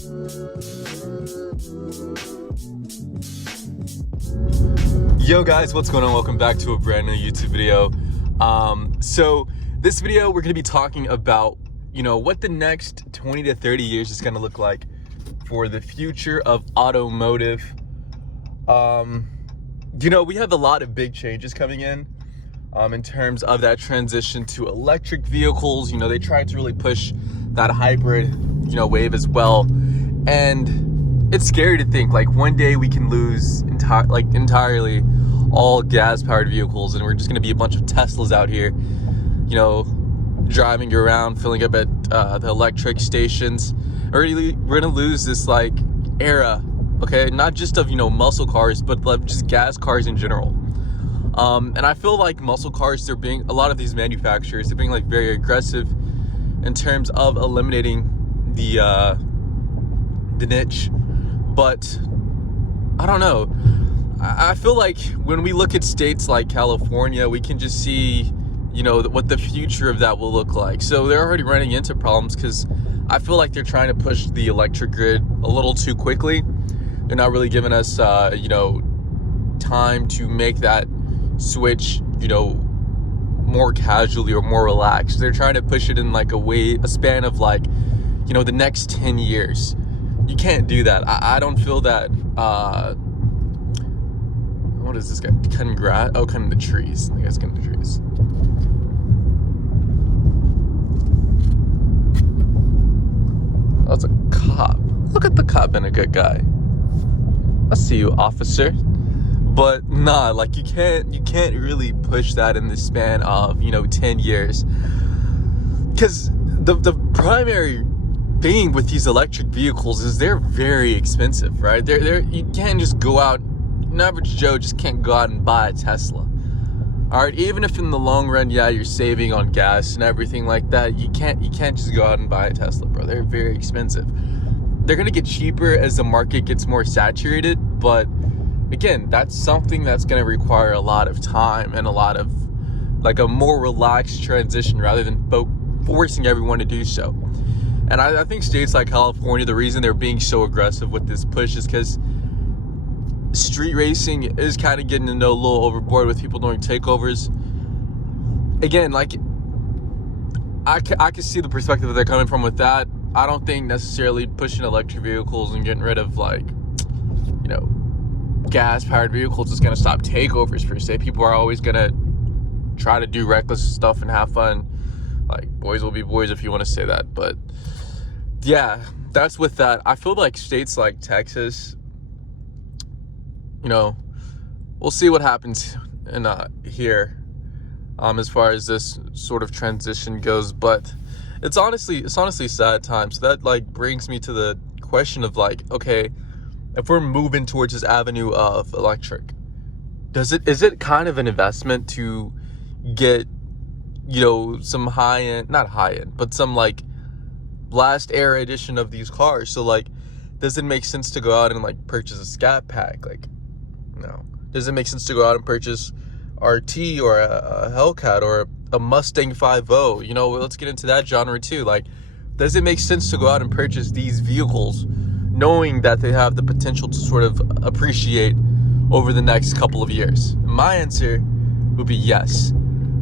Yo guys, what's going on? Welcome back to a brand new YouTube video. So this video we're going to be talking about, what the next 20 to 30 years is going to look like for the future of automotive. We have a lot of big changes coming in terms of that transition to electric vehicles. They tried to really push that hybrid, wave as well. And it's scary to think like one day we can lose entirely all gas-powered vehicles, and we're just going to be a bunch of Teslas out here, driving around, filling up at the electric stations. We're going to lose this era, okay, not just of muscle cars, but just gas cars in general. And I feel like muscle cars, a lot of these manufacturers, they're being very aggressive in terms of eliminating the niche. But I don't know. I feel like when we look at states like California, we can just see, what the future of that will look like. So they're already running into problems because I feel like they're trying to push the electric grid a little too quickly. They're not really giving us, time to make that switch, more casually or more relaxed. They're trying to push it in a span of the next 10 years. You can't do that. I don't feel that. What is this guy? Cutting grass? Oh, cutting the trees. I guess cutting the trees. Oh, it's a cop. Look at the cop being a good guy. I see you, officer. But nah, you can't really push that in the span of 10 years. Because the primary thing with these electric vehicles is they're very expensive, right? You can't just go out. An average Joe just can't go out and buy a Tesla. All right, even if in the long run, you're saving on gas and everything like that, you can't just go out and buy a Tesla, bro. They're very expensive. They're gonna get cheaper as the market gets more saturated, but again, that's something that's gonna require a lot of time and a lot of a more relaxed transition rather than forcing everyone to do so. And I think states like California, the reason they're being so aggressive with this push is because street racing is kind of getting a little overboard with people doing takeovers. Again, I can see the perspective that they're coming from with that. I don't think necessarily pushing electric vehicles and getting rid of gas-powered vehicles is going to stop takeovers per se. People are always going to try to do reckless stuff and have fun. Boys will be boys, if you want to say that. But yeah, that's with that. I feel like states like Texas, we'll see what happens in here as far as this sort of transition goes. But it's honestly sad time. So that brings me to the question of okay, if we're moving towards this avenue of electric, is it kind of an investment to get some not high end, but some last era edition of these cars? So does it make sense to go out and purchase a Scat Pack? No. Does it make sense to go out and purchase RT or a Hellcat or a Mustang 5.0? Let's get into that genre too. Does it make sense to go out and purchase these vehicles knowing that they have the potential to sort of appreciate over the next couple of years? My answer would be yes.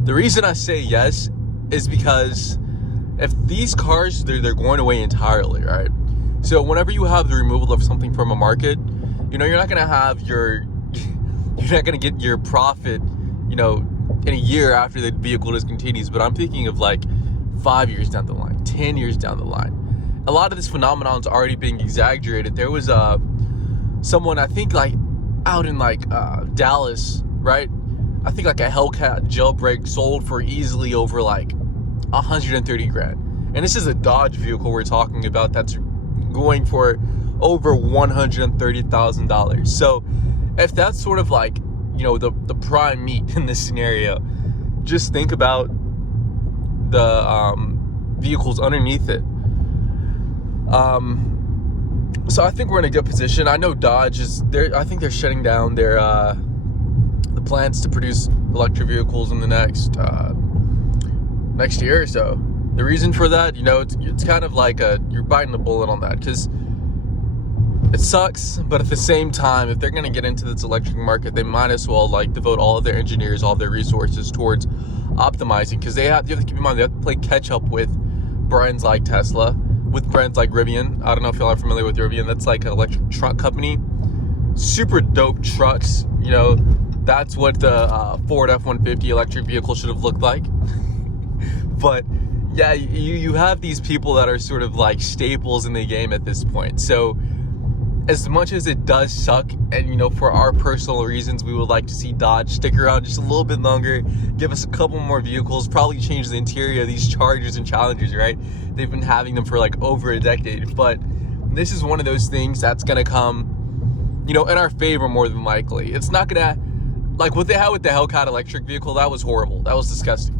The reason I say yes is because if these cars, they're going away entirely, right? So whenever you have the removal of something from a market, you're not going to have you're not going to get your profit, in a year after the vehicle discontinues. But I'm thinking of 5 years down the line, 10 years down the line. A lot of this phenomenon is already being exaggerated. There was someone, I think out in Dallas, right? I think a Hellcat jailbreak sold for easily over 130 grand. And this is a Dodge vehicle we're talking about that's going for over $130,000. So if that's sort of the prime meat in this scenario, just think about the vehicles underneath it. So I think we're in a good position. I know Dodge is there. I think they're shutting down their the plants to produce electric vehicles in the next year or so. The reason for that, it's kind of you're biting the bullet on that, because it sucks, but at the same time, if they're going to get into this electric market, they might as well like devote all of their engineers, all of their resources towards optimizing, because you have to keep in mind they have to play catch up with brands like Tesla, with brands like Rivian. I don't know if y'all are familiar with Rivian. That's like an electric truck company. Super dope trucks. You know, that's what the Ford F-150 electric vehicle should have looked like. But yeah, you have these people that are sort of like staples in the game at this point. So as much as it does suck, and you know, for our personal reasons, we would like to see Dodge stick around just a little bit longer, give us a couple more vehicles, probably change the interior of these Chargers and Challengers, right? They've been having them for like over a decade, but this is one of those things that's gonna come, you know, in our favor more than likely. It's not gonna, like what they had with the Hellcat electric vehicle, that was horrible. That was disgusting.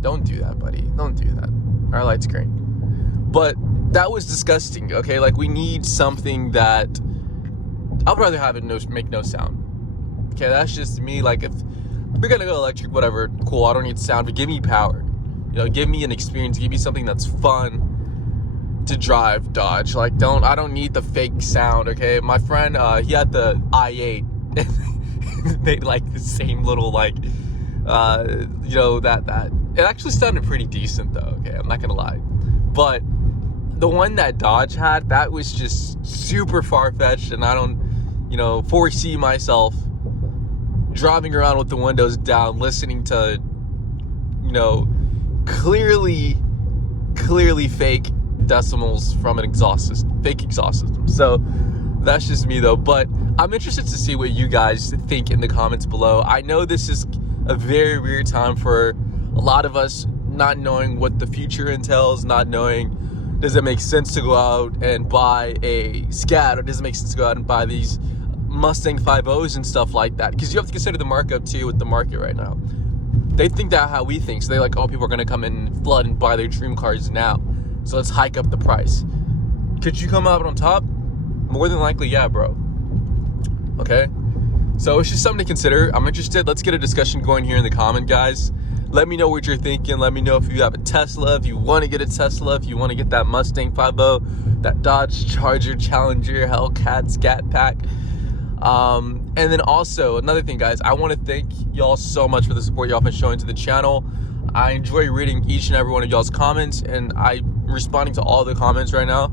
Don't do that, buddy. Don't do that. Our light's green. But that was disgusting, okay? Like, we need something that, I'd rather have it make no sound. Okay, that's just me. Like, if we're gonna go electric, whatever, cool, I don't need sound, but give me power. You know, give me an experience, give me something that's fun to drive, Dodge. Like, I don't need the fake sound, okay? My friend, he had the i8, and made like the same little, like, you know, that it actually sounded pretty decent though, okay? I'm not gonna lie. But the one that Dodge had, that was just super far-fetched, and I don't, you know, foresee myself driving around with the windows down, listening to, you know, clearly fake decimals from an fake exhaust system. So that's just me though. But I'm interested to see what you guys think in the comments below. I know this is a very weird time for a lot of us, not knowing what the future entails, not knowing, does it make sense to go out and buy a Scat, or does it make sense to go out and buy these Mustang 5.0s and stuff like that? Because you have to consider the markup too with the market right now. They think that how we think, so they're like, oh, people are going to come in and flood and buy their dream cars now, so let's hike up the price. Could you come out on top? More than likely, yeah, bro. Okay, so it's just something to consider. I'm interested. Let's get a discussion going here in the comment, guys. Let me know what you're thinking. Let me know if you have a Tesla, if you want to get a Tesla, if you want to get that Mustang 5.0, that Dodge Charger, Challenger, Hellcat, Scat Pack. And then also, another thing, guys, I want to thank y'all so much for the support y'all been showing to the channel. I enjoy reading each and every one of y'all's comments, and I'm responding to all the comments right now.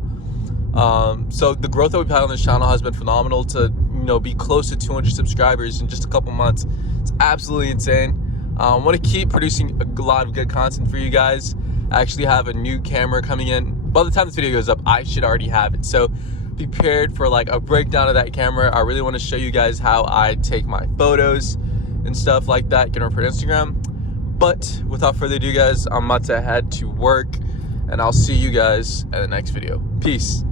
So the growth that we've had on this channel has been phenomenal. To, you know, be close to 200 subscribers in just a couple months, it's absolutely insane. I want to keep producing a lot of good content for you guys. I actually have a new camera coming in. By the time this video goes up, I should already have it. So be prepared for like a breakdown of that camera. I really want to show you guys how I take my photos and stuff like that, get on for Instagram. But without further ado, guys, I'm about to head to work, and I'll see you guys in the next video. Peace.